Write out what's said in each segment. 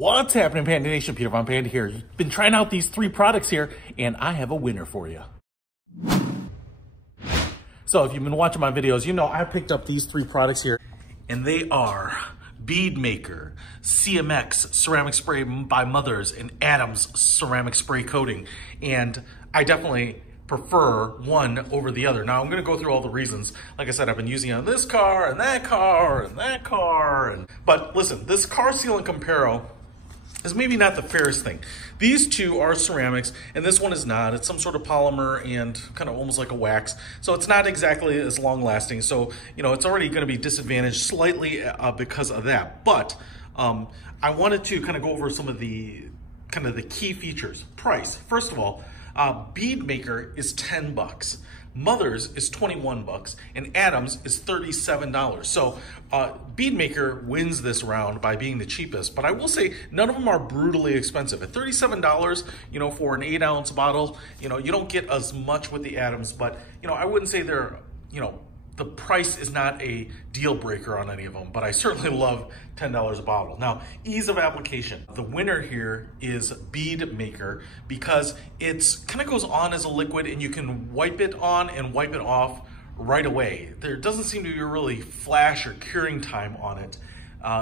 What's happening, Panda Nation? Peter Von Panda here. Been trying out these three products here, and I have a winner for you. So if you've been watching my videos, you know I picked up these three products here, and they are BEAD MAKER, CMX Ceramic Spray by Mothers, and Adams Ceramic Spray Coating. And I definitely prefer one over the other. Now I'm gonna go through all the reasons. Like I said, I've been using it on this car, and that car, and that car. But listen, this car sealant comparo is maybe not the fairest thing. These two are ceramics, and this one is not. It's some sort of polymer and kind of almost like a wax. So it's not exactly as long lasting. So, you know, it's already gonna be disadvantaged slightly because of that. But I wanted to kind of go over some of the key features. Price, first of all, BEAD MAKER is 10 bucks. Mothers is 21 bucks, and Adams is $37. So BEAD MAKER wins this round by being the cheapest, but I will say none of them are brutally expensive. At $37, you know, for an 8-ounce bottle, you know, you don't get as much with the Adams, but, you know, I wouldn't say they're, you know, the price is not a deal breaker on any of them, but I certainly love $10 a bottle. Now, ease of application. The winner here is BEAD MAKER because it's kind of goes on as a liquid and you can wipe it on and wipe it off right away. There doesn't seem to be a really flash or curing time on it.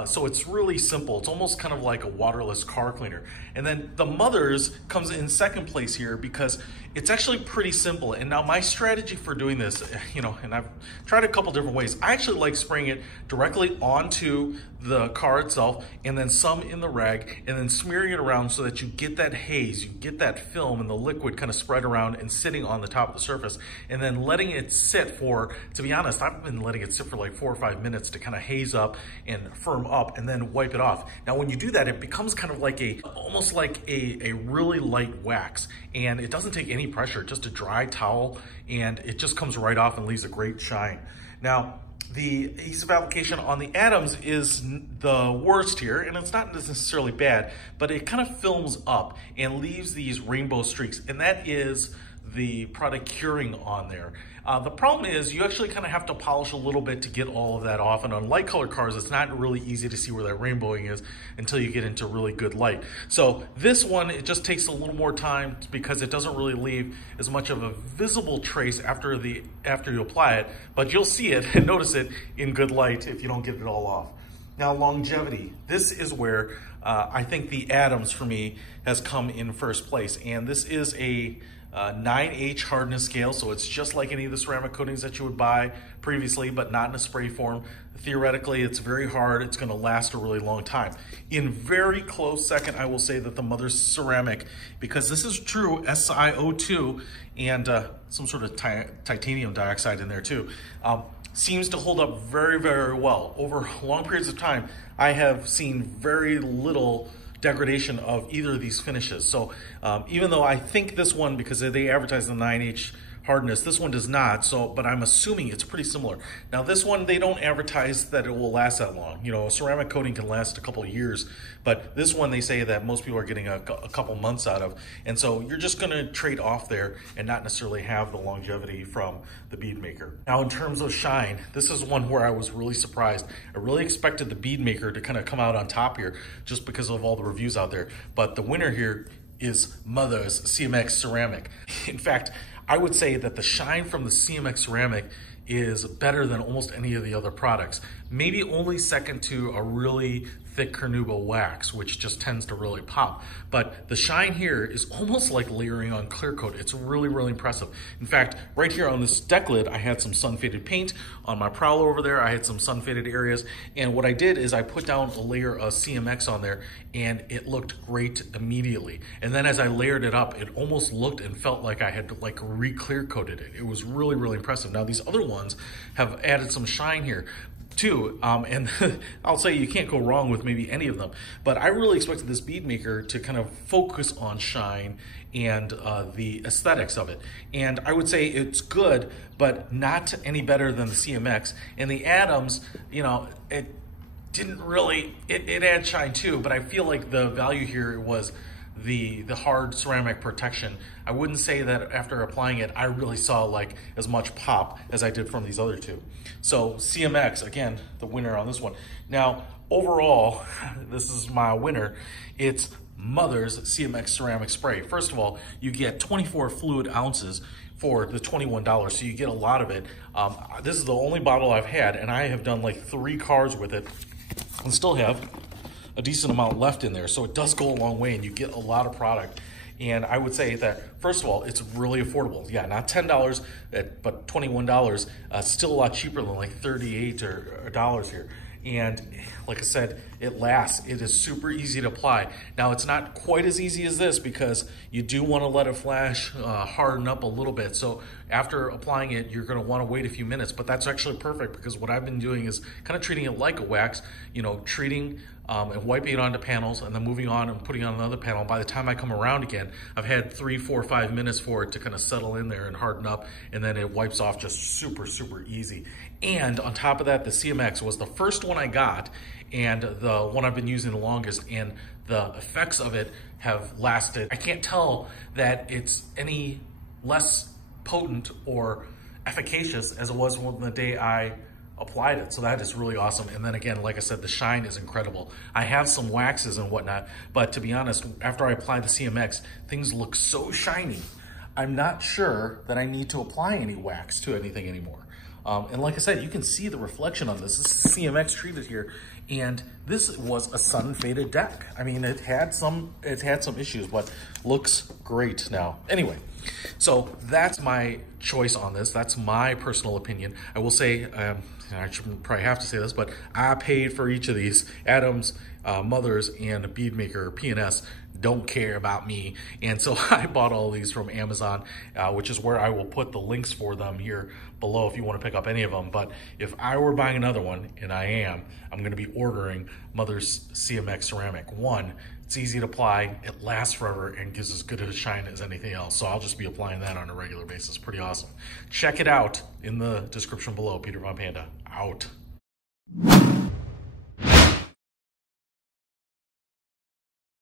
So it's really simple. It's almost kind of like a waterless car cleaner. And then the Mothers comes in second place here because it's actually pretty simple. And now my strategy for doing this, you know, and I've tried a couple different ways. I actually like spraying it directly onto the car itself and then some in the rag and then smearing it around so that you get that haze, you get that film and the liquid kind of spread around and sitting on the top of the surface, and then letting it sit for, to be honest, I've been letting it sit for like 4 or 5 minutes to kind of haze up and firm up and then wipe it off. Now when you do that, it becomes kind of like almost like a really light wax, and it doesn't take any pressure, just a dry towel, and it just comes right off and leaves a great shine. Now, the ease of application on the Adams is the worst here, and it's not necessarily bad, but it kind of films up and leaves these rainbow streaks, and that is the product curing on there. The problem is you actually kind of have to polish a little bit to get all of that off, and on light color cars it's not really easy to see where that rainbowing is until you get into really good light. So this one, it just takes a little more time because it doesn't really leave as much of a visible trace after you apply it, but you'll see it and notice it in good light if you don't get it all off. Now, longevity. This is where I think the Adams for me has come in first place, and this is a 9H hardness scale, so it's just like any of the ceramic coatings that you would buy previously, but not in a spray form. Theoretically, it's very hard. It's going to last a really long time. In very close second, I will say that the Mother's ceramic, because this is true SiO2 and some sort of titanium dioxide in there too, seems to hold up very, very well. Over long periods of time, I have seen very little degradation of either of these finishes. So even though I think this one, because they advertise the 9H hardness, this one does not, but I'm assuming it's pretty similar. Now this one, they don't advertise that it will last that long. You know, a ceramic coating can last a couple of years, but this one they say that most people are getting a couple months out of, and so you're just gonna trade off there and not necessarily have the longevity from the BEAD MAKER. Now in terms of shine, this is one where I was really surprised. I really expected the BEAD MAKER to kind of come out on top here just because of all the reviews out there, but the winner here is Mother's CMX Ceramic. In fact, I would say that the shine from the CMX Ceramic is better than almost any of the other products. Maybe only second to a really thick carnauba wax, which just tends to really pop. But the shine here is almost like layering on clear coat. It's really, really impressive. In fact, right here on this deck lid, I had some sun-faded paint. On my prowler over there, I had some sun-faded areas. And what I did is I put down a layer of CMX on there, and it looked great immediately. And then as I layered it up, it almost looked and felt like I had like re-clear coated it. It was really, really impressive. Now these other ones have added some shine here too, and I'll say you can't go wrong with maybe any of them, but I really expected this BEAD MAKER to kind of focus on shine and the aesthetics of it. And I would say it's good, but not any better than the CMX. And the Adams, you know, it didn't really, it adds shine too, but I feel like the value here was the hard ceramic protection. I wouldn't say that after applying it, I really saw like as much pop as I did from these other two. So CMX, again, the winner on this one. Now, overall, this is my winner. It's Mother's CMX ceramic spray. First of all, you get 24 fluid ounces for the $21, so you get a lot of it. This is the only bottle I've had, and I have done like 3 cars with it and still have a decent amount left in there. So it does go a long way and you get a lot of product. And I would say that, first of all, it's really affordable. Yeah, not $10, but $21, still a lot cheaper than like $38 or dollars here. And like I said, it lasts. It is super easy to apply. Now, it's not quite as easy as this because you do want to let it flash, harden up a little bit. So after applying it, you're going to want to wait a few minutes, but that's actually perfect because what I've been doing is kind of treating it like a wax, you know, treating and wiping it onto panels and then moving on and putting on another panel. By the time I come around again, I've had 3, 4, 5 minutes for it to kind of settle in there and harden up, and then it wipes off just super, super easy. And on top of that, the CMX was the first one I got and the one I've been using the longest, and the effects of it have lasted. I can't tell that it's any less potent or efficacious as it was on the day I applied it. So that is really awesome. And then again, like I said, the shine is incredible. I have some waxes and whatnot, but to be honest, after I applied the CMX, things look so shiny. I'm not sure that I need to apply any wax to anything anymore. And like I said, you can see the reflection on this. This is CMX treated here, and this was a sun faded deck. I mean, it had some issues, but looks great now. Anyway, so that's my choice on this. That's my personal opinion. I will say, I should probably have to say this, but I paid for each of these. Adams, Mother's, and Bead Maker, P&S, don't care about me. And so I bought all these from Amazon, which is where I will put the links for them here below if you want to pick up any of them. But if I were buying another one, and I am, I'm going to be ordering Mother's CMX Ceramic. One, it's easy to apply, it lasts forever, and gives as good a shine as anything else. So I'll just be applying that on a regular basis. Pretty awesome. Check it out in the description below. Peter Von Panda, out.